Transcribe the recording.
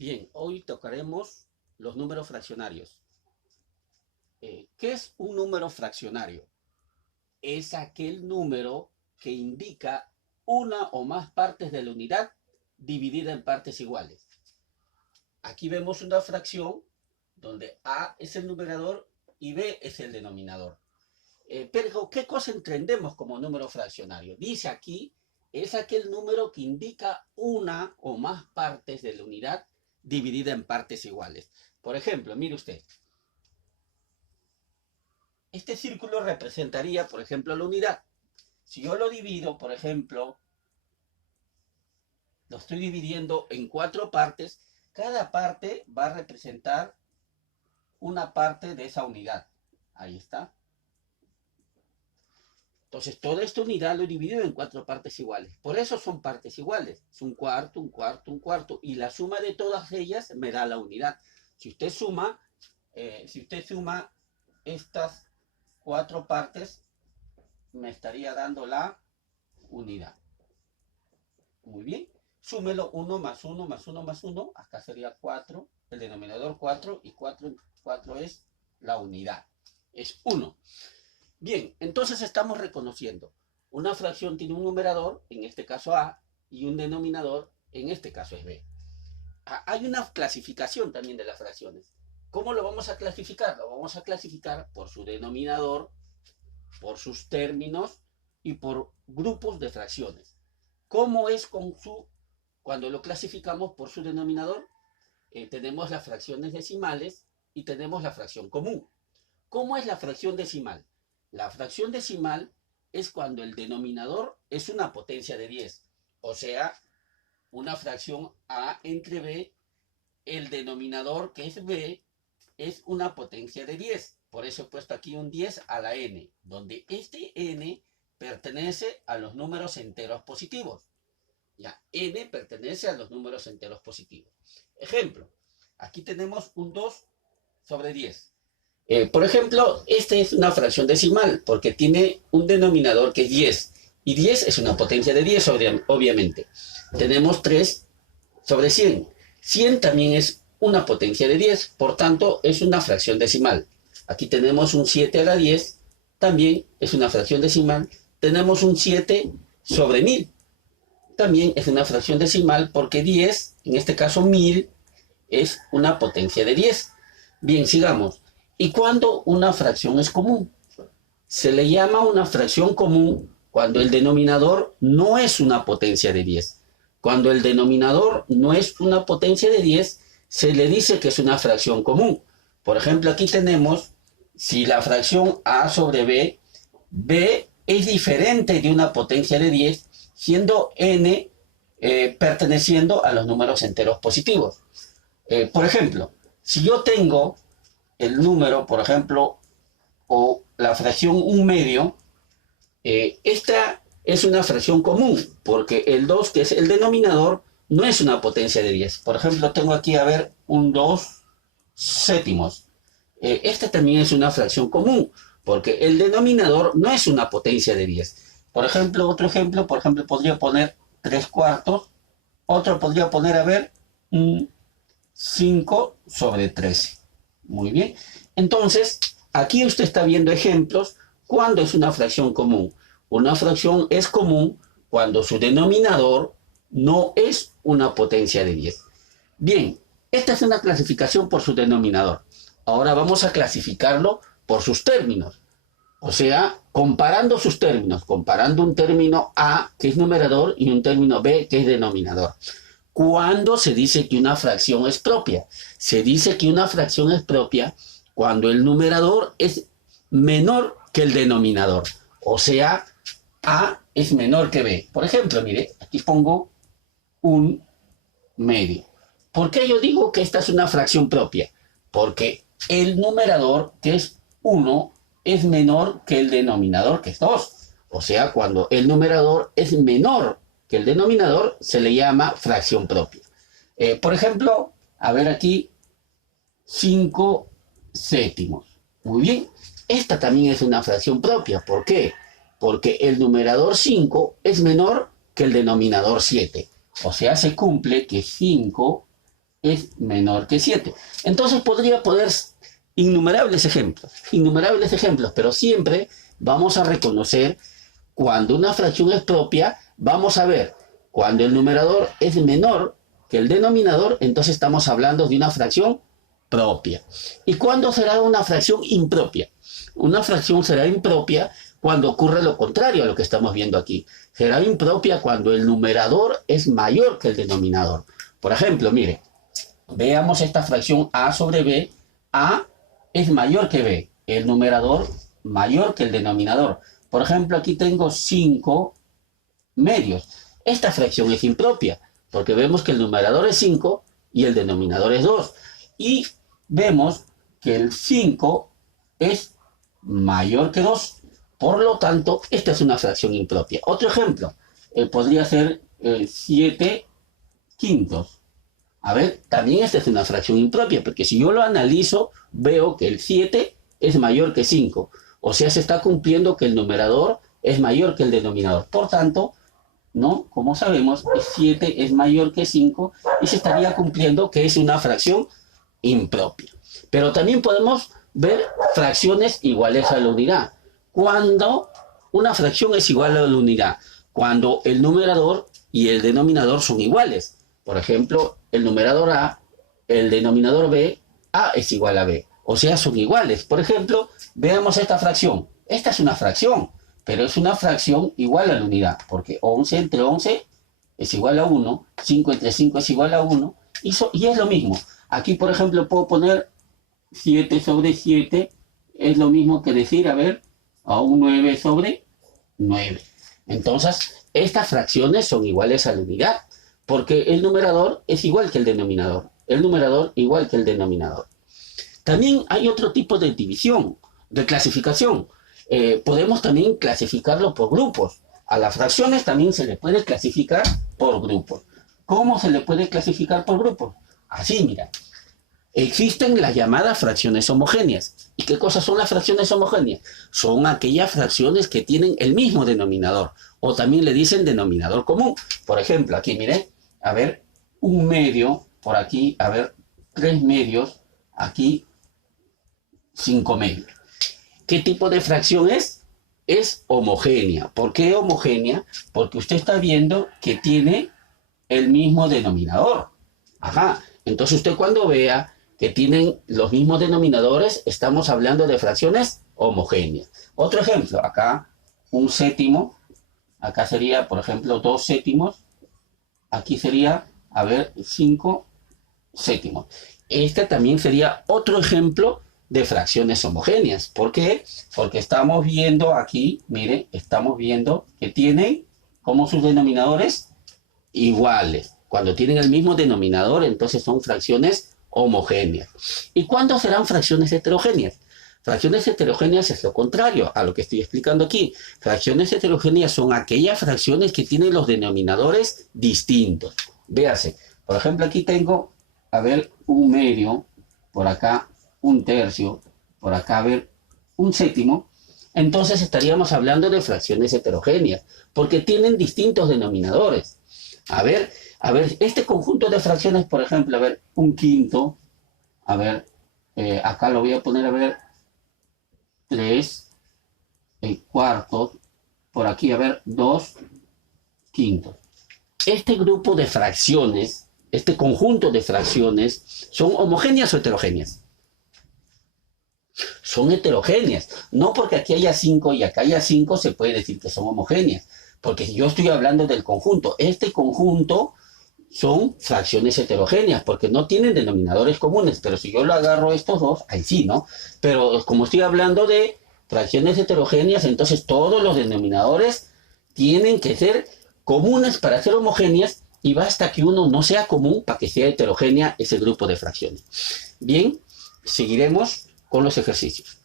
Bien, hoy tocaremos los números fraccionarios. ¿Qué es un número fraccionario? Es aquel número que indica una o más partes de la unidad dividida en partes iguales. Aquí vemos una fracción donde A es el numerador y B es el denominador. Pero, ¿qué cosa entendemos como número fraccionario? Dice aquí, es aquel número que indica una o más partes de la unidad dividida en partes iguales. Por ejemplo, mire usted, este círculo representaría, por ejemplo, la unidad. Si yo lo divido, por ejemplo, lo estoy dividiendo en 4 partes, cada parte va a representar una parte de esa unidad. Ahí está. Entonces, toda esta unidad lo he dividido en 4 partes iguales. Por eso son partes iguales. Es un cuarto, un cuarto, un cuarto. Y la suma de todas ellas me da la unidad. Si usted suma estas 4 partes, me estaría dando la unidad. Muy bien. Súmelo 1 más 1 más 1 más 1. Acá sería 4. El denominador 4 y 4 es la unidad. Es 1. Bien, entonces estamos reconociendo. Una fracción tiene un numerador, en este caso A, y un denominador, en este caso es B. Hay una clasificación también de las fracciones. ¿Cómo lo vamos a clasificar? Lo vamos a clasificar por su denominador, por sus términos y por grupos de fracciones. ¿Cómo es cuando lo clasificamos por su denominador? Tenemos las fracciones decimales y tenemos la fracción común. ¿Cómo es la fracción decimal? La fracción decimal es cuando el denominador es una potencia de 10, o sea, una fracción A entre B, el denominador que es B es una potencia de 10. Por eso he puesto aquí un 10 a la n, donde este n pertenece a los números enteros positivos. Ya, n pertenece a los números enteros positivos. Ejemplo, aquí tenemos un 2 sobre 10. Por ejemplo, esta es una fracción decimal porque tiene un denominador que es 10 y 10 es una potencia de 10, obviamente. Tenemos 3 sobre 100. 100 también es una potencia de 10, por tanto es una fracción decimal. Aquí tenemos un 7 a la 10, también es una fracción decimal. Tenemos un 7 sobre 1000, también es una fracción decimal porque 10, en este caso 1000, es una potencia de 10. Bien, sigamos. ¿Y cuándo una fracción es común? Se le llama una fracción común cuando el denominador no es una potencia de 10. Cuando el denominador no es una potencia de 10, se le dice que es una fracción común. Por ejemplo, aquí tenemos, si la fracción A sobre B, B es diferente de una potencia de 10, siendo n perteneciendo a los números enteros positivos. Por ejemplo, si yo tengo el número, por ejemplo, o la fracción 1/2, esta es una fracción común, porque el 2, que es el denominador, no es una potencia de 10. Por ejemplo, tengo aquí, a ver, un 2 séptimos. Esta también es una fracción común, porque el denominador no es una potencia de 10. Por ejemplo, otro ejemplo, podría poner 3 cuartos. Otro podría poner, a ver, 5 sobre 13. Muy bien. Entonces, aquí usted está viendo ejemplos cuando es una fracción común. Una fracción es común cuando su denominador no es una potencia de 10. Bien, esta es una clasificación por su denominador. Ahora vamos a clasificarlo por sus términos. O sea, comparando sus términos, comparando un término A, que es numerador, y un término B, que es denominador. ¿Cuándo se dice que una fracción es propia? Se dice que una fracción es propia cuando el numerador es menor que el denominador. O sea, A es menor que B. Por ejemplo, mire, aquí pongo 1/2. ¿Por qué yo digo que esta es una fracción propia? Porque el numerador, que es 1, es menor que el denominador, que es 2. O sea, cuando el numerador es menor que el denominador, se le llama fracción propia. Por ejemplo, a ver aquí, 5 séptimos. Muy bien, esta también es una fracción propia. ¿Por qué? Porque el numerador 5 es menor que el denominador 7. O sea, se cumple que 5 es menor que 7. Entonces podría poner innumerables ejemplos, pero siempre vamos a reconocer cuando una fracción es propia. Vamos a ver, cuando el numerador es menor que el denominador, entonces estamos hablando de una fracción propia. ¿Y cuándo será una fracción impropia? Una fracción será impropia cuando ocurre lo contrario a lo que estamos viendo aquí. Será impropia cuando el numerador es mayor que el denominador. Por ejemplo, mire, veamos esta fracción a sobre b. A es mayor que b, el numerador mayor que el denominador. Por ejemplo, aquí tengo 5 medios. Esta fracción es impropia, porque vemos que el numerador es 5 y el denominador es 2. Y vemos que el 5 es mayor que 2. Por lo tanto, esta es una fracción impropia. Otro ejemplo, podría ser 7 quintos. A ver, también esta es una fracción impropia, porque si yo lo analizo, veo que el 7 es mayor que 5. O sea, se está cumpliendo que el numerador es mayor que el denominador. Por tanto, ¿no? Como sabemos, 7 es mayor que 5 y se estaría cumpliendo que es una fracción impropia. Pero también podemos ver fracciones iguales a la unidad. Cuando una fracción es igual a la unidad, cuando el numerador y el denominador son iguales. Por ejemplo, el numerador A, el denominador B, A es igual a B. O sea, son iguales. Por ejemplo, veamos esta fracción. Esta es una fracción, pero es una fracción igual a la unidad, porque 11 entre 11 es igual a 1, 5 entre 5 es igual a 1, y es lo mismo. Aquí, por ejemplo, puedo poner 7 sobre 7, es lo mismo que decir, a ver, a un 9 sobre 9. Entonces, estas fracciones son iguales a la unidad, porque el numerador es igual que el denominador. El numerador igual que el denominador. También hay otro tipo de división, de clasificación. Podemos también clasificarlo por grupos. A las fracciones también se le puede clasificar por grupos. ¿Cómo se le puede clasificar por grupos? Así, mira. Existen las llamadas fracciones homogéneas. ¿Y qué cosas son las fracciones homogéneas? Son aquellas fracciones que tienen el mismo denominador. O también le dicen denominador común. Por ejemplo, aquí, mire, a ver, un medio, por aquí, a ver, 3 medios, aquí 5 medios. ¿Qué tipo de fracción es? Es homogénea. ¿Por qué homogénea? Porque usted está viendo que tiene el mismo denominador. Ajá. Entonces usted cuando vea que tienen los mismos denominadores, estamos hablando de fracciones homogéneas. Otro ejemplo, acá un séptimo, acá sería, por ejemplo, 2 séptimos, aquí sería, a ver, 5 séptimos. Este también sería otro ejemplo de fracciones homogéneas. ¿Por qué? Porque estamos viendo aquí, mire, estamos viendo que tienen como sus denominadores iguales. Cuando tienen el mismo denominador, entonces son fracciones homogéneas. ¿Y cuándo serán fracciones heterogéneas? Fracciones heterogéneas es lo contrario a lo que estoy explicando aquí. Fracciones heterogéneas son aquellas fracciones que tienen los denominadores distintos. Véase, por ejemplo, aquí tengo, a ver, un medio, por acá un tercio, por acá, a ver, un séptimo. Entonces estaríamos hablando de fracciones heterogéneas, porque tienen distintos denominadores. A ver, este conjunto de fracciones, por ejemplo, a ver, un quinto, a ver, acá lo voy a poner, a ver, 3 cuartos, por aquí, a ver, 2 quintos. Este grupo de fracciones, este conjunto de fracciones, ¿son homogéneas o heterogéneas? Son heterogéneas. No porque aquí haya 5 y acá haya 5 se puede decir que son homogéneas. Porque si yo estoy hablando del conjunto, este conjunto son fracciones heterogéneas, porque no tienen denominadores comunes, pero si yo lo agarro estos dos, ahí sí, ¿no? Pero como estoy hablando de fracciones heterogéneas, entonces todos los denominadores tienen que ser comunes para ser homogéneas, y basta que uno no sea común para que sea heterogénea ese grupo de fracciones. Bien, seguiremos con los ejercicios.